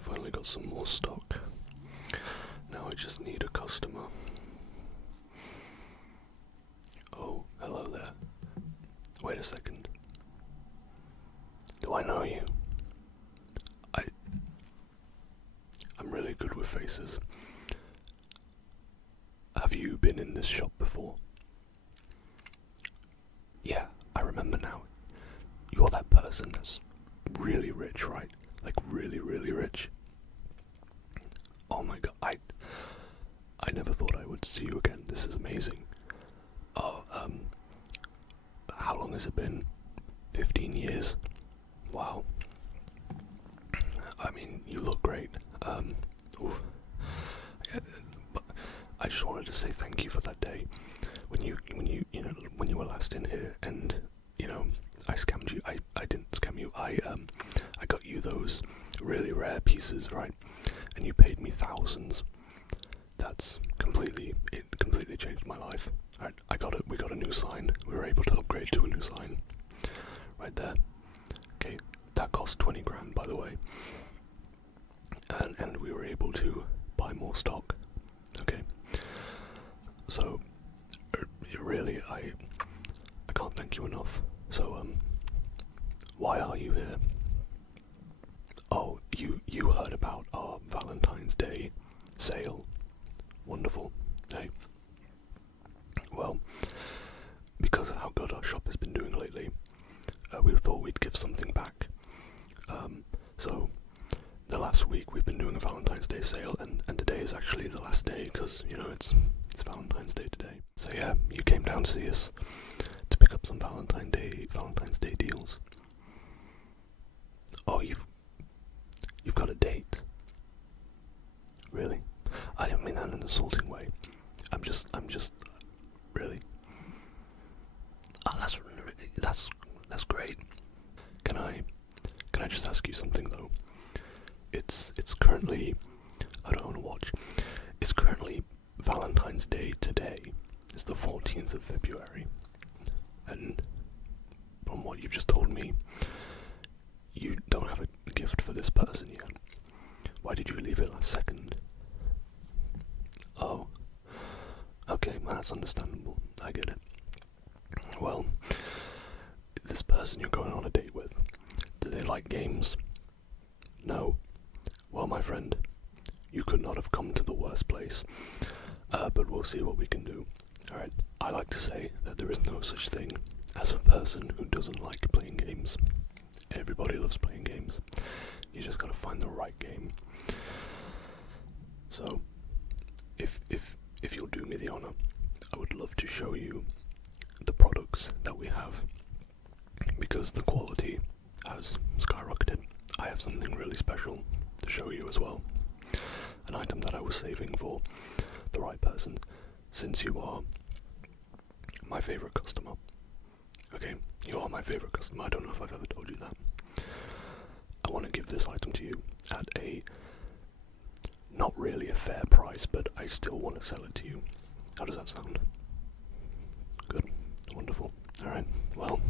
finally got some more stock. Now I just need a customer. Oh, hello there. Wait a second. Do I know you? I'm really good with faces. Have you been in this shop before? Yeah, I remember now. You're that person that's really rich, right? Like really, really rich. Oh my god, I never thought I would see you again. This is amazing. Oh, how long has it been? 15 years? Wow. I mean, you look great. But I just wanted to say thank you for that day when you were last in here, and I scammed you. I didn't scam you. I got you those really rare pieces, right? And you paid me thousands. It completely changed my life. Right, we got a new sign. We were able to upgrade to a new sign. Right there. Okay, that cost 20 grand, by the way. And we were able to buy more stock. Okay. So, really, I can't thank you enough. So, why are you here? Oh, you heard about our Valentine's Day sale. Wonderful. Hey. Well, because of how good our shop has been doing lately, we thought we'd give something back. So, the last week we've been doing a Valentine's Day sale, and today is actually the last day, because, it's Valentine's Day today. So yeah, you came down to see us to pick up some Valentine's Day deals. Oh, you've got a date? Really? I don't mean that in an insulting way. I'm just, really. Oh, that's great. Can I just ask you something though? It's currently, I don't want to watch. It's currently Valentine's Day today. It's the 14th of February. And from what you've just told me, you don't have a gift for this person yet. Why did you leave it last second? Oh. Okay, that's understandable. I get it. Well, this person you're going on a date with, do they like games? No. Well, my friend, you could not have come to the worst place. But we'll see what we can do. Alright, I like to say that there is no such thing as a person who doesn't like playing games. Everybody loves playing games. You just gotta find the right game. So, if you'll do me the honor, I would love to show you the products that we have, because the quality has skyrocketed. I have something really special to show you as well. An item that I was saving for the right person, since you are my favorite customer. Okay, you are my favorite customer. I don't know if I've ever told you that. I want to give this item to you at a not really a fair price, but I still want to sell it to you. How does that sound? Good. Wonderful. Alright, well,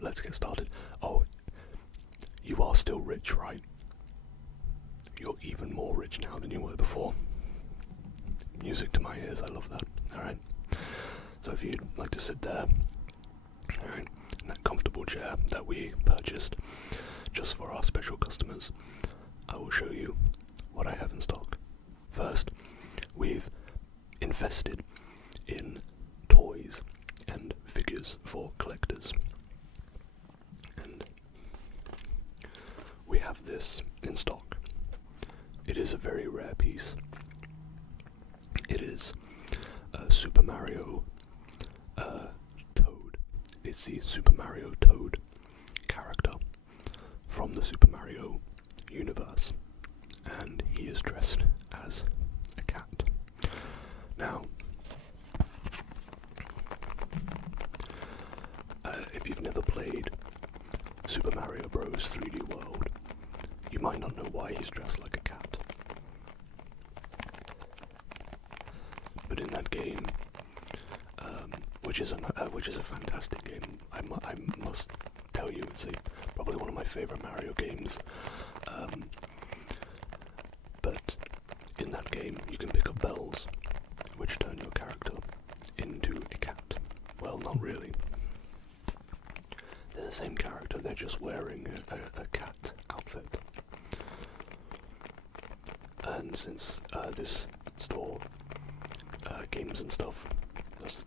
let's get started. Oh, you are still rich, right? You're even more rich now than you were before. Music to my ears, I love that. Alright. So if you'd like to sit there, alright, in that comfortable chair that we purchased just for our special customers, I will show you what I have in stock. First, we've invested in toys and figures for collectors. And we have this in stock. It is a very rare piece. It is Super Mario Toad. It's the Super Mario Toad character from the Super Mario universe, and he is dressed as a cat. Now, if you've never played Super Mario Bros. 3D World, you might not know why he's dressed like a cat. But in that game, which is a fantastic game, I must tell you, it's probably one of my favorite Mario games. But in that game, you can pick up bells, which turn your character into a cat. Well, not really. They're the same character, they're just wearing a cat outfit. And since this store, Gamez and Stuff,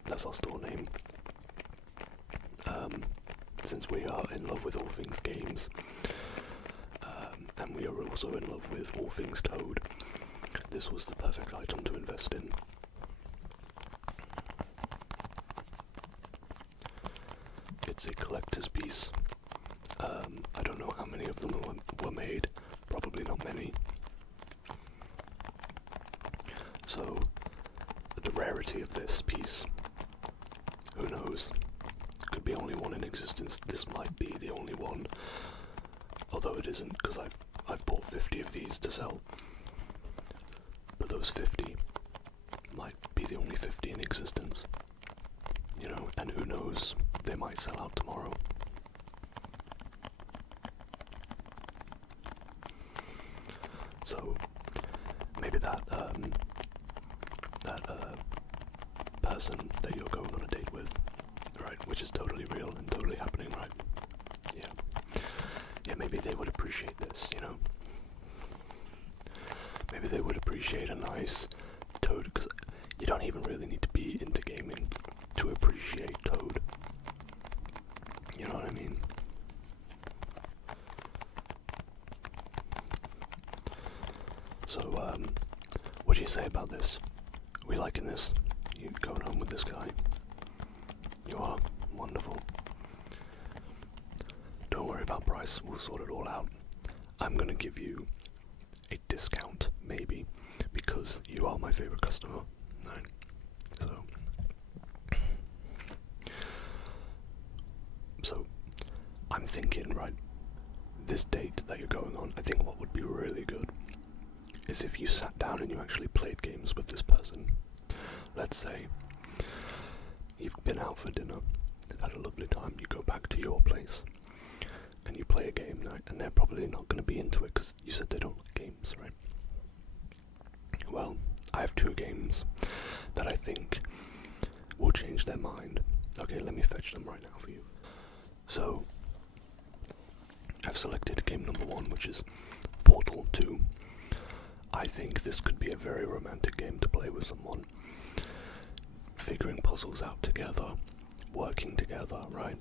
that's our store name, since we are in love with all things games, and we are also in love with all things Toad, this was the perfect item to invest in. It's a collector's piece. I don't know how many of them were made, probably not many. So, the rarity of this piece, who knows? Could be only one in existence. This might be the only one, although it isn't, because I've bought 50 of these to sell. But those 50 might be the only 50 in existence, you know, and who knows, they might sell out tomorrow. So maybe that person that you're going on a date with, right, which is totally real and totally happening, right? Yeah, maybe they would appreciate this, you know? Maybe they would appreciate a nice Toad, because you don't even really need to be into gaming to appreciate Toad. You know what I mean? So, what do you say about this? We liking this? You going home with this guy? You are? Wonderful. Don't worry about price, we'll sort it all out. I'm gonna give you a discount, maybe, because you are my favorite customer, right? So, I'm thinking, right, this date that you're going on, I think what would be really good is if you sat down and you actually played games with this person. Let's say you've been out for dinner, had a lovely time, you go back to your place, and you play a game, right? And they're probably not going to be into it because you said they don't like games, right? Well, I have 2 games that I think will change their mind. Okay, let me fetch them right now for you. So, I've selected game number 1, which is Portal 2. I think this could be a very romantic game to play with someone. Figuring puzzles out together, working together, right?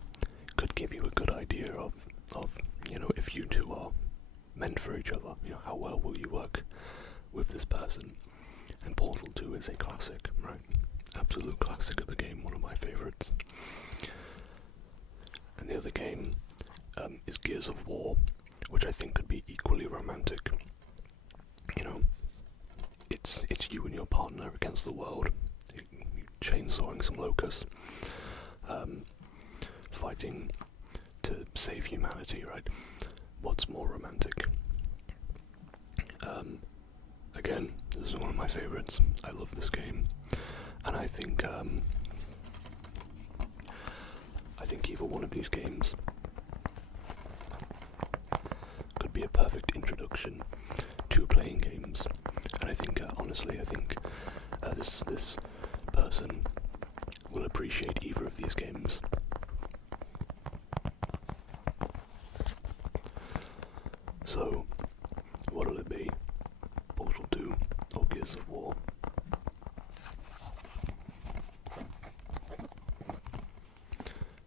Could give you a good idea of you know, if you two are meant for each other, you know, how well will you work with this person? And Portal 2 is a classic, right? Absolute classic of the game, one of my favorites. And the other game is Gears of War, which I think could be equally romantic. You know, it's you and your partner against the world, chainsawing some locusts, fighting to save humanity, right? What's more romantic? Again, this is one of my favorites. I love this game, and I think either one of these games could be a perfect introduction to playing games. And I think, honestly, this person will appreciate either of these games. So, what'll it be? Portal 2 or Gears of War?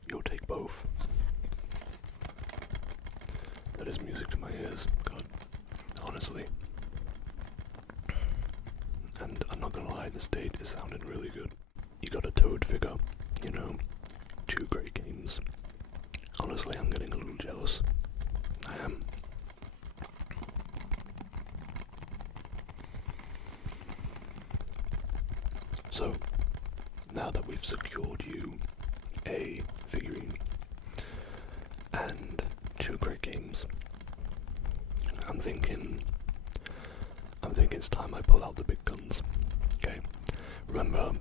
You'll take both. That is music to my ears, God, honestly. And I'm not gonna lie, this date is sounding really good. You got a Toad figure, you know, 2 great games. Honestly, I'm getting a little jealous. I am. So, now that we've secured you a figurine and 2 great games, I'm thinking it's time I pull out the big guns. Okay? Remember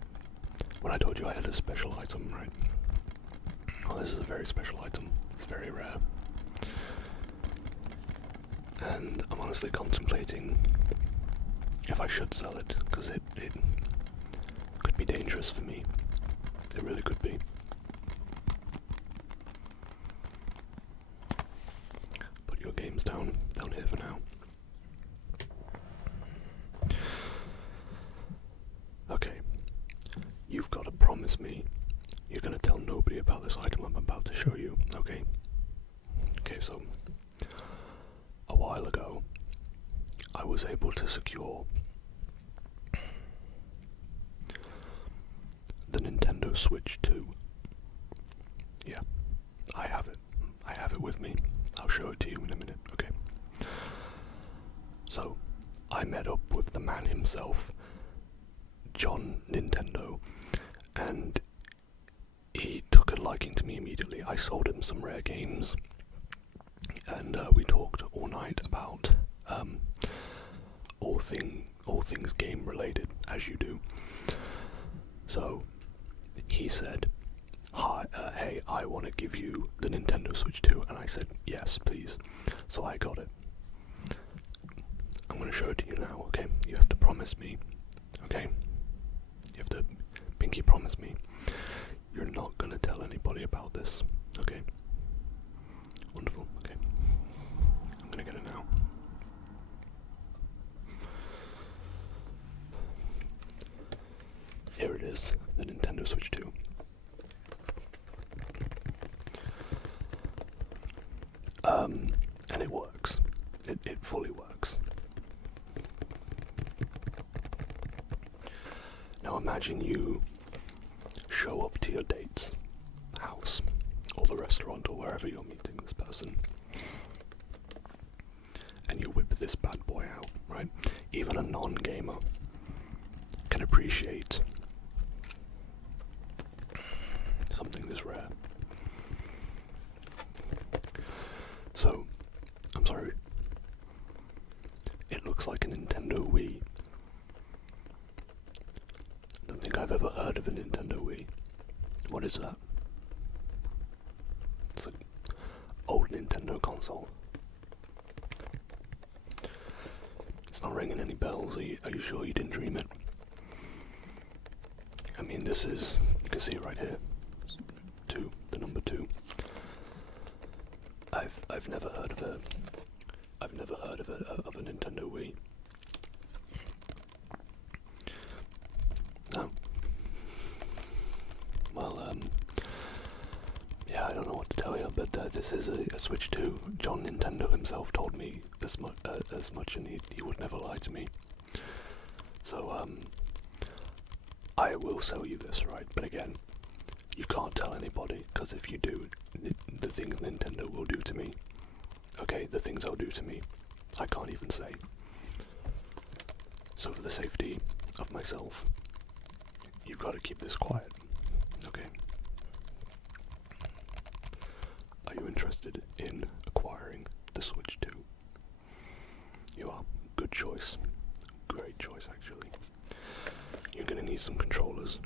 when I told you I had a special item, right? Well, this is a very special item. It's very rare. and I'm honestly contemplating if I should sell it, because it could be dangerous for me. It really could be. Put your games down here for now. Okay, you've got to promise me you're going to tell nobody about this item I'm about to show you, okay? Okay, so a while ago, I was able to secure the Nintendo Switch 2. Yeah, I have it. I have it with me. I'll show it to you in a minute, okay? So, I met up with the man himself, John Nintendo, and he took a liking to me immediately. I sold him some rare games, and we talked all night about all things game related, as you do. So he said, "Hi, hey, I want to give you the Nintendo Switch 2," and I said, "Yes, please." So I got it. I'm going to show it to you now, okay? You have to promise me, okay? You have to pinky promise me you're not going to tell anybody about this, okay? Wonderful, okay. I'm going to get it now. Here it is, the Nintendo Switch 2. And it works. It fully works. Now imagine you show up to your date's house, or the restaurant, or wherever you're meeting this person, and you whip this bad boy out, right? Even a non-gamer can appreciate something this rare. So, I'm sorry, it looks like a Nintendo Wii. I don't think I've ever heard of a Nintendo Wii. What is that? It's an old Nintendo console. It's not ringing any bells. Are you sure you didn't dream it? I mean, this is, you can see it right here. 2, the number 2. I've never heard of a Nintendo Wii. No. Well, yeah, I don't know what to tell you, but this is a Switch 2. John Nintendo himself told me as much, and he would never lie to me. So, I will sell you this, right? But again, you can't tell anybody, because if you do, the things Nintendo will do to me, okay, the things they'll do to me, I can't even say. So for the safety of myself, you've got to keep this quiet, okay? Are you interested in acquiring the Switch 2? You are. Good choice. Great choice, actually. You're going to need some controllers.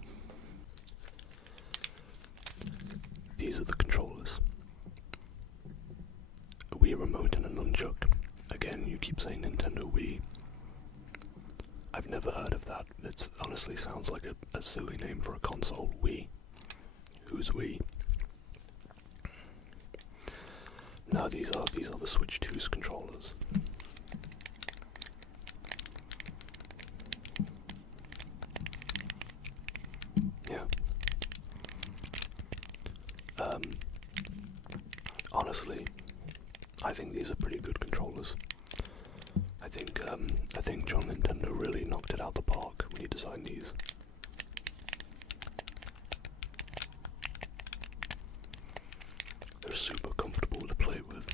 These are the controllers. A Wii remote and a nunchuck. Again, you keep saying Nintendo Wii. I've never heard of that. It honestly sounds like a silly name for a console. Wii. Who's Wii? No, these are the Switch 2's controllers. Yeah. Honestly, I think these are pretty good controllers. I think John Nintendo really knocked it out the park when he designed these. They're super comfortable to play with,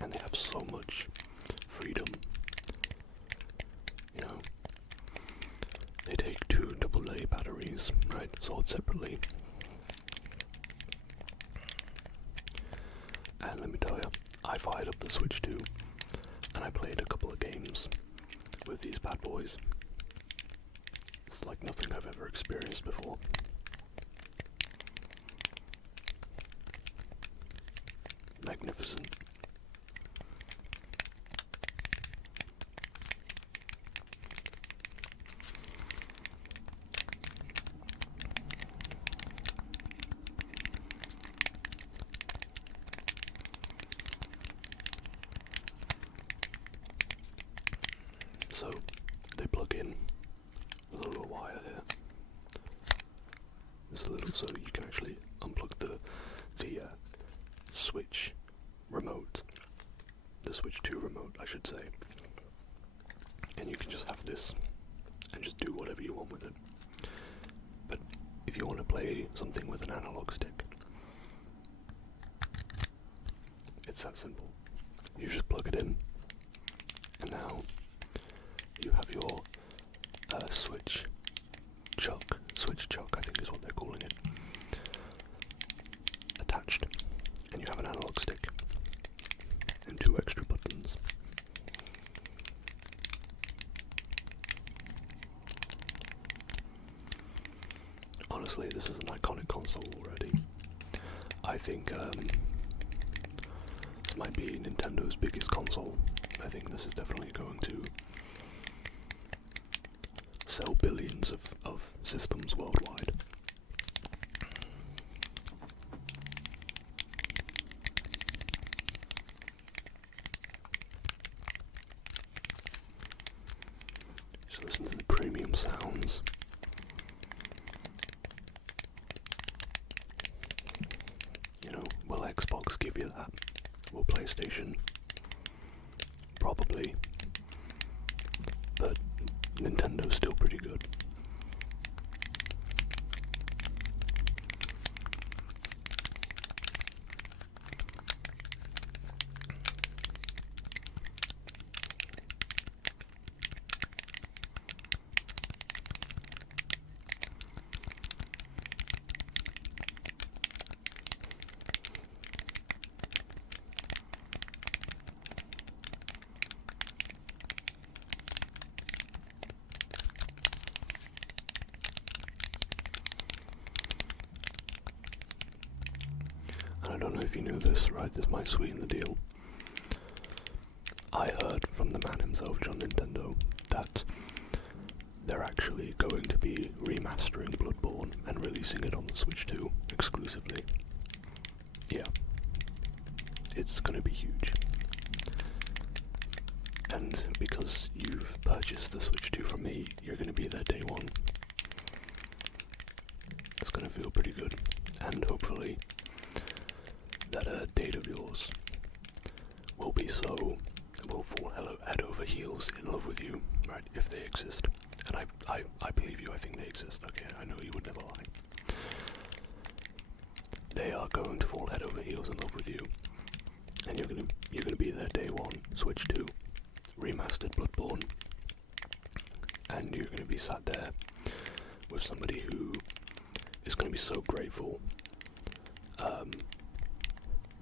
and they have so much freedom. You know, they take 2 AA batteries, right, sold separately. And let me tell you, I fired up the Switch 2, and I played a couple of games with these bad boys. It's like nothing I've ever experienced before. Magnificent. so you can actually unplug the Switch remote, the Switch 2 remote, I should say, and you can just have this and just do whatever you want with it. But if you want to play something with an analog stick, it's that simple. You just plug it in, and now you have your Switch chuck, I think is what they're calling it, attached, and you have an analog stick and 2 extra buttons. Honestly, this is an iconic console already. I think this might be Nintendo's biggest console. I think this is definitely going to sell billions of systems worldwide. Just listen to the premium sounds. You know, will Xbox give you that? Will PlayStation? Probably. But Nintendo's still pretty good. And I don't know if you knew this, right? This might sweeten the deal. I heard from the man himself, John Nintendo, that they're actually going to be remastering Bloodborne and releasing it on the Switch 2 exclusively. Yeah. It's gonna be huge. And because you've purchased the Switch 2 from me, you're gonna be there day one. It's gonna feel pretty good. And hopefully that date of yours will fall head over heels in love with you, right, if they exist. And I believe you, I think they exist, okay, I know you would never lie. They are going to fall head over heels in love with you, and you're gonna be there day one, Switch 2, remastered Bloodborne, and you're gonna be sat there with somebody who is gonna be so grateful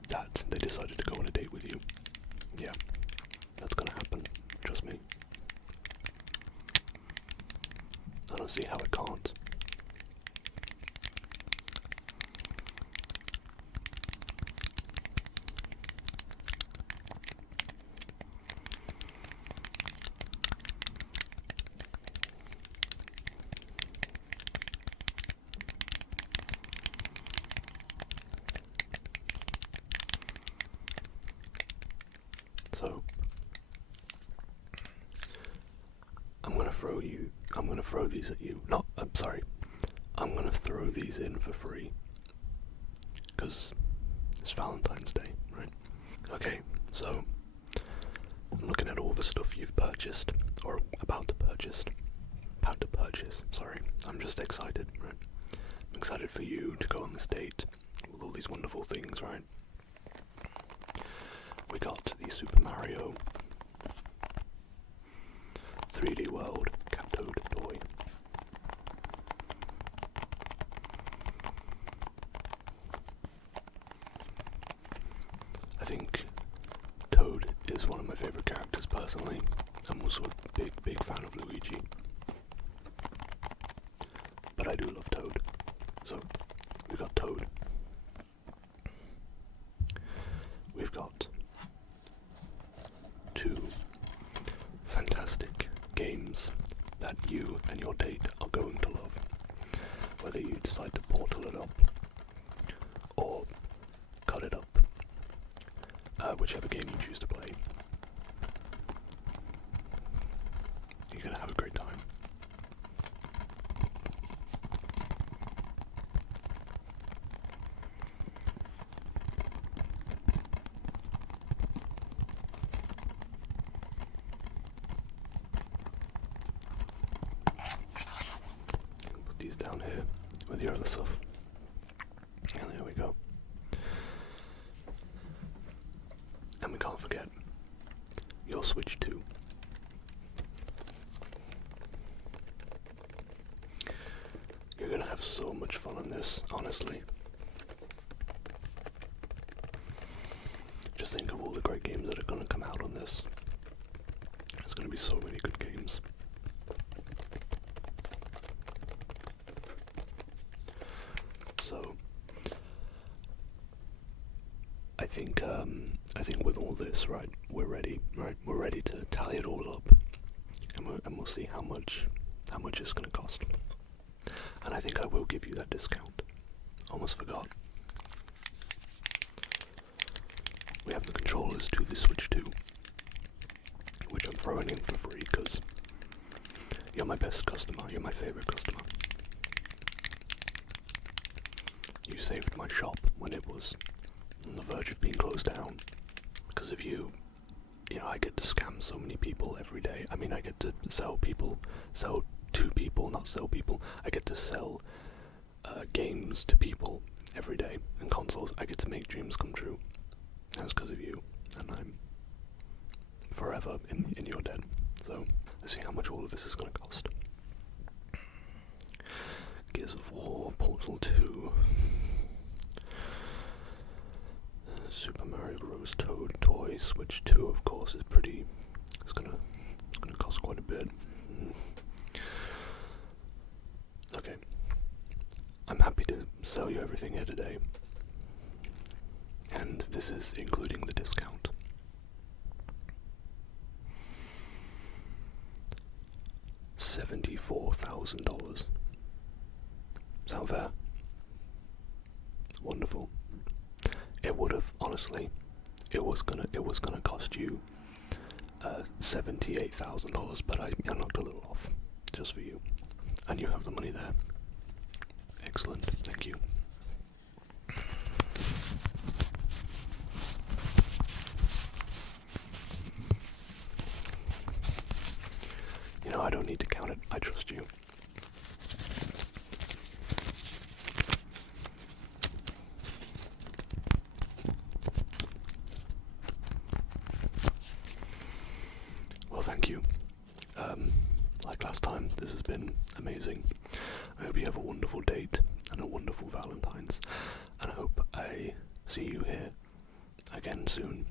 that they decided to go on a date with you. Yeah, that's gonna happen, trust me. I don't see how it can't. So, I'm gonna throw these at you. No, I'm sorry. I'm gonna throw these in for free. Because it's Valentine's Day, right? Okay, so, I'm looking at all the stuff you've purchased, or about to purchase, sorry. I'm just excited, right? I'm excited for you to go on this date with all these wonderful things, right? We got the Super Mario 3D World Cat Toad toy. I think Toad is one of my favourite characters personally. I'm also a big fan of Luigi. But I do love Toad. So, we've got Toad. We've got 2 fantastic games that you and your date are going to love. Whether you decide to portal it up or cut it up, whichever game you choose to play, you're going to have a great time. your other stuff. And there we go. And we can't forget your Switch 2. You're gonna have so much fun on this, honestly. Just think of all the great games that are gonna come out on this. There's gonna be so many good games. So I think with all this, right, we're ready to tally it all up, and we'll see how much it's gonna cost. And I think I will give you that discount. Almost forgot. We have the controllers to the Switch 2, which I'm throwing in for free because you're my best customer, you're my favorite customer. You saved my shop when it was on the verge of being closed down. Because of you, I get to scam so many people every day. I mean, I get to sell to people, not sell people. I get to sell games to people every day, and consoles. I get to make dreams come true. That's because of you, and I'm forever in your debt. So, let's see how much all of this is going to cost. Gears of War, Portal 2, Super Mario Bros. Toad toy, Switch 2, of course, is pretty. It's gonna cost quite a bit. Okay, I'm happy to sell you everything here today, and this is including the discount. $74,000. Sound fair? Wonderful. It would have, honestly, it was gonna cost you $78,000, but I knocked a little off just for you, and you have the money there. Excellent, thank you. I don't need to count it. I trust you. Well, thank you. Like last time, this has been amazing. I hope you have a wonderful date and a wonderful Valentine's, and I hope I see you here again soon.